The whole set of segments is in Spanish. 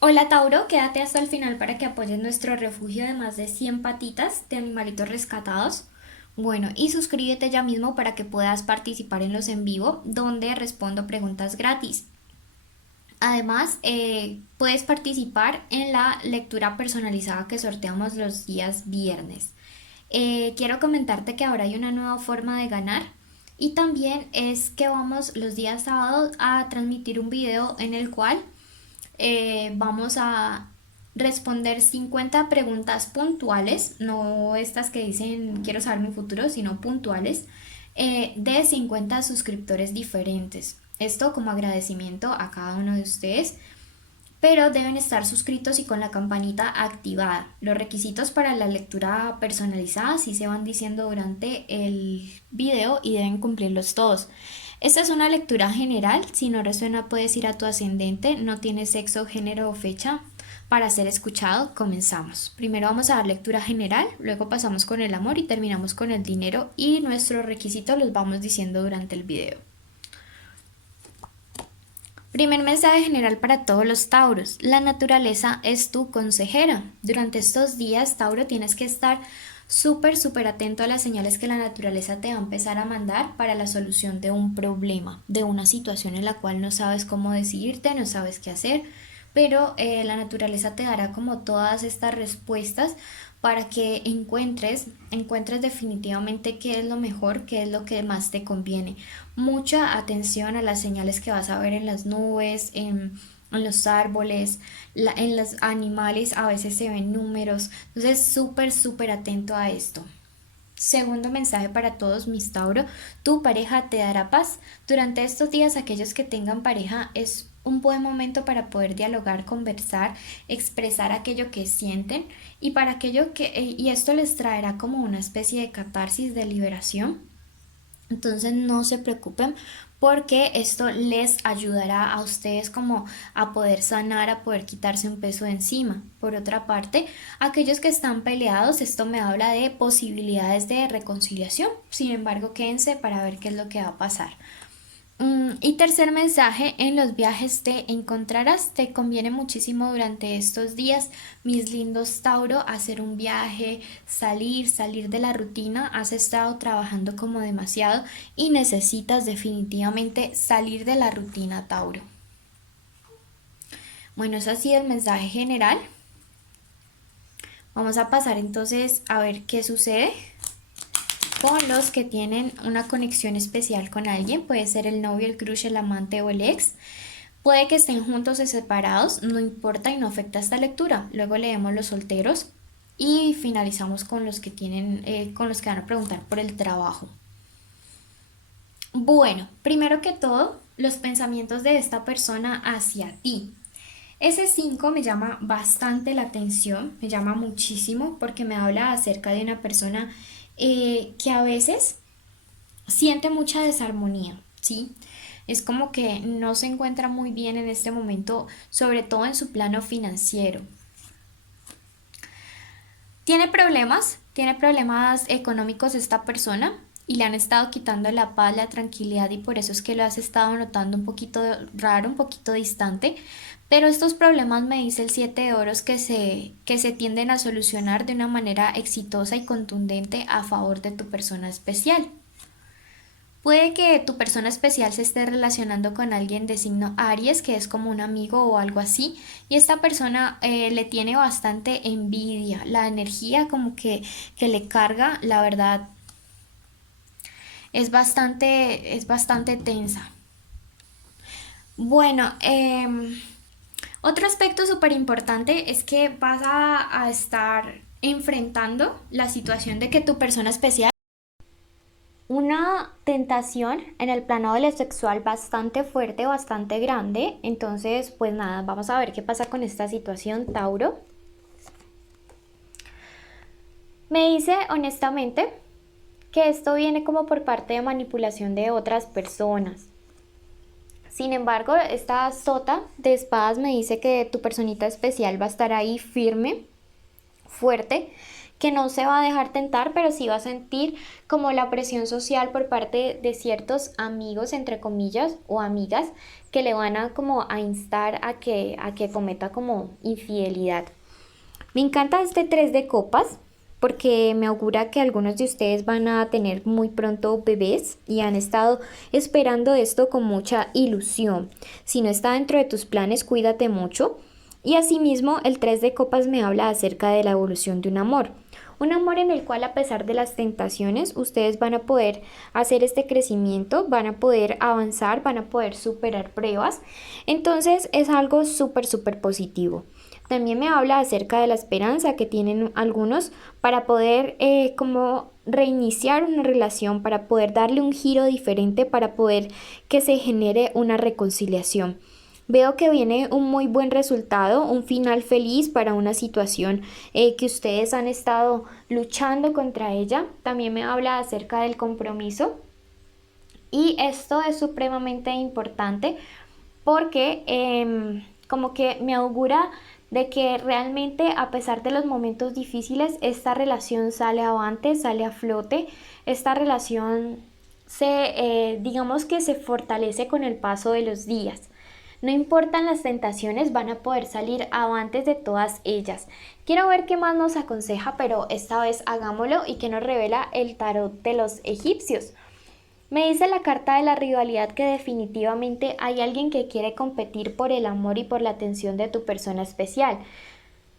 Hola Tauro, quédate hasta el final para que apoyes nuestro refugio de más de 100 patitas de animalitos rescatados. Bueno, y suscríbete ya mismo para que puedas participar en los en vivo donde respondo preguntas gratis. Además, puedes participar en la lectura personalizada que sorteamos los días viernes. Quiero comentarte que ahora hay una nueva forma de ganar y también es que vamos los días sábados a transmitir un video en el cual vamos a responder 50 preguntas puntuales, no estas que dicen quiero saber mi futuro, sino puntuales, de 50 suscriptores diferentes. Esto como agradecimiento a cada uno de ustedes, pero deben estar suscritos y con la campanita activada. Los requisitos para la lectura personalizada sí se van diciendo durante el video y deben cumplirlos todos. Esta es una lectura general, si no resuena puedes ir a tu ascendente, no tiene sexo, género o fecha. Para ser escuchado, comenzamos. Primero vamos a dar lectura general, luego pasamos con el amor y terminamos con el dinero y nuestros requisitos los vamos diciendo durante el video. Primer mensaje general para todos los Tauros. La naturaleza es tu consejera. Durante estos días, Tauro, tienes que estar súper atento a las señales que la naturaleza te va a empezar a mandar para la solución de un problema, de una situación en la cual no sabes cómo decidirte, no sabes qué hacer, pero la naturaleza te dará como todas estas respuestas para que encuentres definitivamente qué es lo mejor, qué es lo que más te conviene. Mucha atención a las señales que vas a ver en las nubes, en los árboles, en los animales a veces se ven números, entonces súper atento a esto. Segundo mensaje para todos mis Tauro, tu pareja te dará paz. Durante estos días aquellos que tengan pareja es un buen momento para poder dialogar, conversar, expresar aquello que sienten y para aquello y esto les traerá como una especie de catarsis de liberación. Entonces no se preocupen porque esto les ayudará a ustedes como a poder sanar, a poder quitarse un peso de encima. Por otra parte, aquellos que están peleados, esto me habla de posibilidades de reconciliación. Sin embargo, quédense para ver qué es lo que va a pasar. Y tercer mensaje, en los viajes te encontrarás, te conviene muchísimo durante estos días, mis lindos Tauro, hacer un viaje, salir de la rutina, has estado trabajando como demasiado y necesitas definitivamente salir de la rutina, Tauro. Bueno, eso ha sido el mensaje general. Vamos a pasar entonces a ver qué sucede con los que tienen una conexión especial con alguien, puede ser el novio, el crush, el amante o el ex. Puede que estén juntos o separados, no importa y no afecta esta lectura. Luego leemos los solteros y finalizamos con los que tienen, con los que van a preguntar por el trabajo. Bueno, primero que todo, los pensamientos de esta persona hacia ti. Ese 5 me llama bastante la atención, me llama muchísimo porque me habla acerca de una persona que a veces siente mucha desarmonía, ¿sí? Es como que no se encuentra muy bien en este momento, sobre todo en su plano financiero. Tiene problemas económicos esta persona y le han estado quitando la paz, la tranquilidad y por eso es que lo has estado notando un poquito raro, un poquito distante. Pero estos problemas me dice el 7 de oros que se tienden a solucionar de una manera exitosa y contundente a favor de tu persona especial. Puede que tu persona especial se esté relacionando con alguien de signo Aries, que es como un amigo o algo así, y esta persona le tiene bastante envidia, la energía como que le carga, la verdad, es bastante tensa. Bueno, otro aspecto súper importante es que vas a estar enfrentando la situación de que tu persona especial una tentación en el plano de lo sexual bastante fuerte, bastante grande. Entonces, pues nada, vamos a ver qué pasa con esta situación, Tauro. Me dice honestamente que esto viene como por parte de manipulación de otras personas. Sin embargo, esta sota de espadas me dice que tu personita especial va a estar ahí firme, fuerte, que no se va a dejar tentar, pero sí va a sentir como la presión social por parte de ciertos amigos, entre comillas, o amigas, que le van a como a instar a que cometa como infidelidad. Me encanta este 3 de copas porque me augura que algunos de ustedes van a tener muy pronto bebés y han estado esperando esto con mucha ilusión. Si no está dentro de tus planes, cuídate mucho. Y asimismo, el 3 de copas me habla acerca de la evolución de un amor. Un amor en el cual, a pesar de las tentaciones, ustedes van a poder hacer este crecimiento, van a poder avanzar, van a poder superar pruebas. Entonces es algo súper positivo. También me habla acerca de la esperanza que tienen algunos para poder como reiniciar una relación, para poder darle un giro diferente, para poder que se genere una reconciliación. Veo que viene un muy buen resultado, un final feliz para una situación que ustedes han estado luchando contra ella. También me habla acerca del compromiso. Y esto es supremamente importante porque como que me augura de que realmente, a pesar de los momentos difíciles, esta relación sale avante, sale a flote. Esta relación digamos que se fortalece con el paso de los días. No importan las tentaciones, van a poder salir avantes de todas ellas. Quiero ver qué más nos aconseja, pero esta vez hagámoslo y que nos revela el tarot de los egipcios. Me dice la carta de la rivalidad que definitivamente hay alguien que quiere competir por el amor y por la atención de tu persona especial.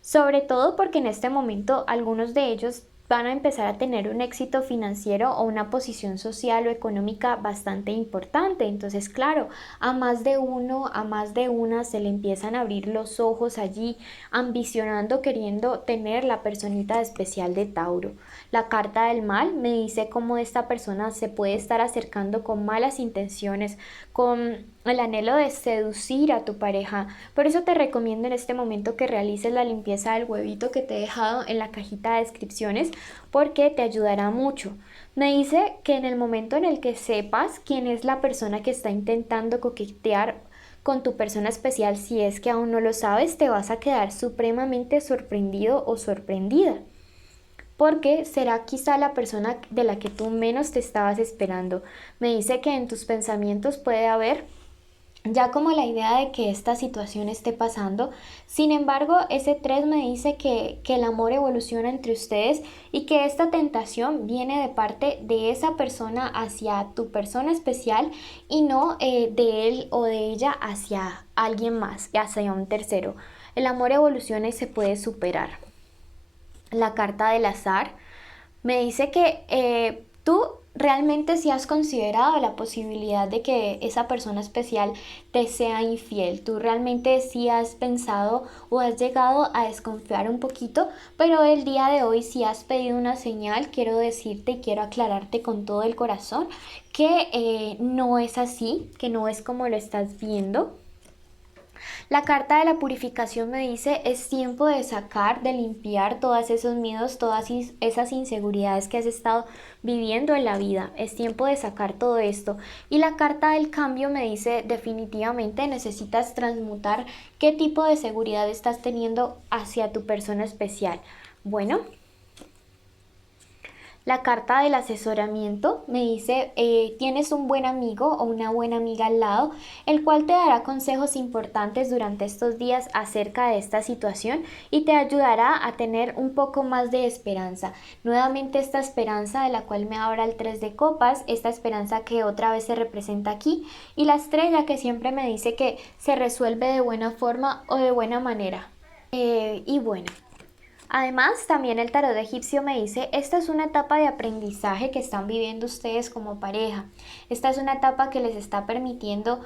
Sobre todo porque en este momento algunos de ellos van a empezar a tener un éxito financiero o una posición social o económica bastante importante. Entonces, claro, a más de uno, a más de una se le empiezan a abrir los ojos allí, ambicionando, queriendo tener la personita especial de Tauro. La carta del mal me dice cómo esta persona se puede estar acercando con malas intenciones, con el anhelo de seducir a tu pareja. Por eso te recomiendo en este momento que realices la limpieza del huevito que te he dejado en la cajita de descripciones, porque te ayudará mucho. Me dice que en el momento en el que sepas quién es la persona que está intentando coquetear con tu persona especial, si es que aún no lo sabes, te vas a quedar supremamente sorprendido o sorprendida, porque será quizá la persona de la que tú menos te estabas esperando. Me dice que en tus pensamientos puede haber ya como la idea de que esta situación esté pasando. Sin embargo, ese 3 me dice que el amor evoluciona entre ustedes y que esta tentación viene de parte de esa persona hacia tu persona especial y no de él o de ella hacia alguien más, hacia un tercero. El amor evoluciona y se puede superar. La carta del azar me dice que tú realmente sí has considerado la posibilidad de que esa persona especial te sea infiel. Tú realmente sí has pensado o has llegado a desconfiar un poquito, pero el día de hoy sí has pedido una señal. Quiero decirte y quiero aclararte con todo el corazón que no es así, que no es como lo estás viendo. La carta de la purificación me dice, es tiempo de sacar, de limpiar todos esos miedos, todas esas inseguridades que has estado viviendo en la vida. Es tiempo de sacar todo esto. Y la carta del cambio me dice, definitivamente necesitas transmutar qué tipo de seguridad estás teniendo hacia tu persona especial. Bueno, la carta del asesoramiento me dice, tienes un buen amigo o una buena amiga al lado, el cual te dará consejos importantes durante estos días acerca de esta situación y te ayudará a tener un poco más de esperanza. Nuevamente esta esperanza de la cual me habla el 3 de copas, esta esperanza que otra vez se representa aquí, y la estrella que siempre me dice que se resuelve de buena forma o de buena manera. Y bueno. Además, también el tarot egipcio me dice, esta es una etapa de aprendizaje que están viviendo ustedes como pareja. Esta es una etapa que les está permitiendo,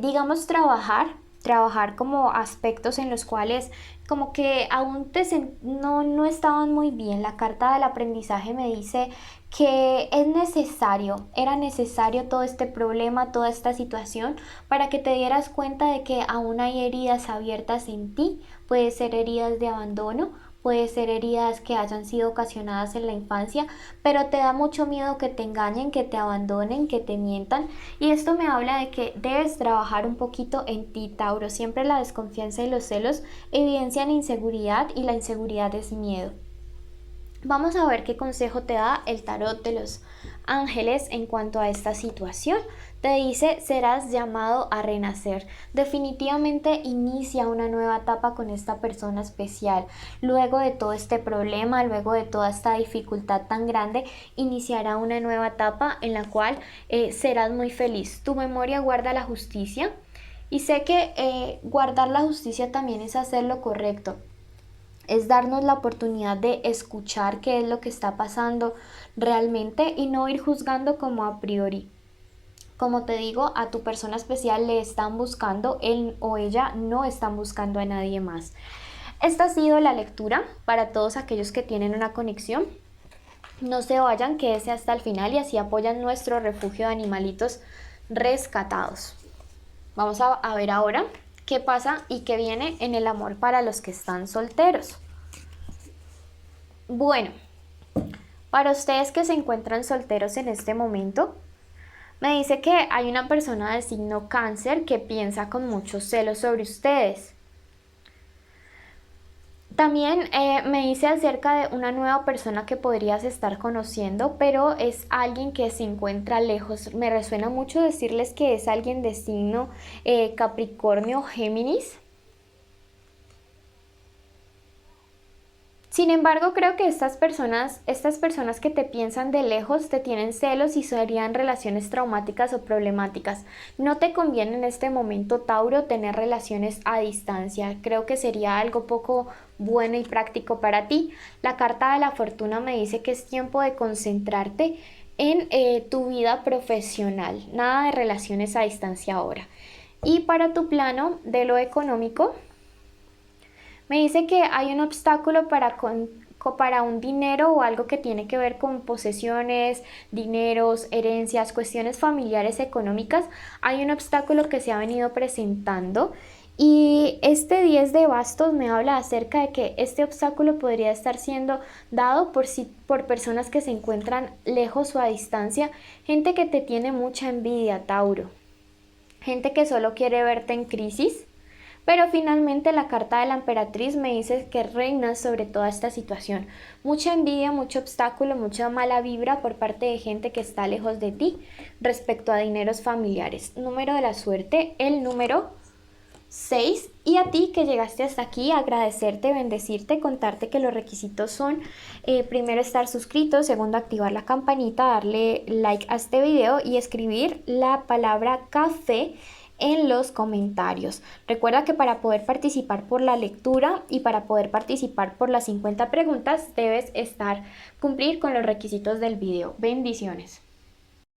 digamos, trabajar como aspectos en los cuales como que aún no estaban muy bien. La carta del aprendizaje me dice que era necesario todo este problema, toda esta situación, para que te dieras cuenta de que aún hay heridas abiertas en ti. Puede ser heridas de abandono, puede ser heridas que hayan sido ocasionadas en la infancia, pero te da mucho miedo que te engañen, que te abandonen, que te mientan. Y esto me habla de que debes trabajar un poquito en ti, Tauro. Siempre la desconfianza y los celos evidencian inseguridad y la inseguridad es miedo. Vamos a ver qué consejo te da el tarot de los ángeles en cuanto a esta situación. Te dice, serás llamado a renacer. Definitivamente inicia una nueva etapa con esta persona especial. Luego de todo este problema, luego de toda esta dificultad tan grande, iniciará una nueva etapa en la cual serás muy feliz. Tu memoria guarda la justicia y sé que guardar la justicia también es hacer lo correcto. Es darnos la oportunidad de escuchar qué es lo que está pasando realmente y no ir juzgando como a priori. Como te digo, a tu persona especial le están buscando, él o ella no están buscando a nadie más. Esta ha sido la lectura para todos aquellos que tienen una conexión. No se vayan, quédese hasta el final y así apoyan nuestro refugio de animalitos rescatados. Vamos a ver ahora qué pasa y qué viene en el amor para los que están solteros. Bueno, para ustedes que se encuentran solteros en este momento, me dice que hay una persona de signo Cáncer que piensa con mucho celo sobre ustedes. También me dice acerca de una nueva persona que podrías estar conociendo, pero es alguien que se encuentra lejos. Me resuena mucho decirles que es alguien de signo Capricornio o Géminis. Sin embargo, creo que estas personas que te piensan de lejos te tienen celos y serían relaciones traumáticas o problemáticas. No te conviene en este momento, Tauro, tener relaciones a distancia. Creo que sería algo poco bueno y práctico para ti. La carta de la fortuna me dice que es tiempo de concentrarte en tu vida profesional. Nada de relaciones a distancia ahora. Y para tu plano de lo económico, me dice que hay un obstáculo para un dinero o algo que tiene que ver con posesiones, dineros, herencias, cuestiones familiares económicas. Hay un obstáculo que se ha venido presentando y este 10 de bastos me habla acerca de que este obstáculo podría estar siendo dado por personas que se encuentran lejos o a distancia, gente que te tiene mucha envidia, Tauro, gente que solo quiere verte en crisis. Pero finalmente la carta de la emperatriz me dice que reina sobre toda esta situación. Mucha envidia, mucho obstáculo, mucha mala vibra por parte de gente que está lejos de ti respecto a dineros familiares. Número de la suerte, el número 6. Y a ti que llegaste hasta aquí, agradecerte, bendecirte, contarte que los requisitos son primero estar suscrito, segundo activar la campanita, darle like a este video y escribir la palabra café en los comentarios. Recuerda que para poder participar por la lectura y para poder participar por las 50 preguntas debes cumplir con los requisitos del video. Bendiciones.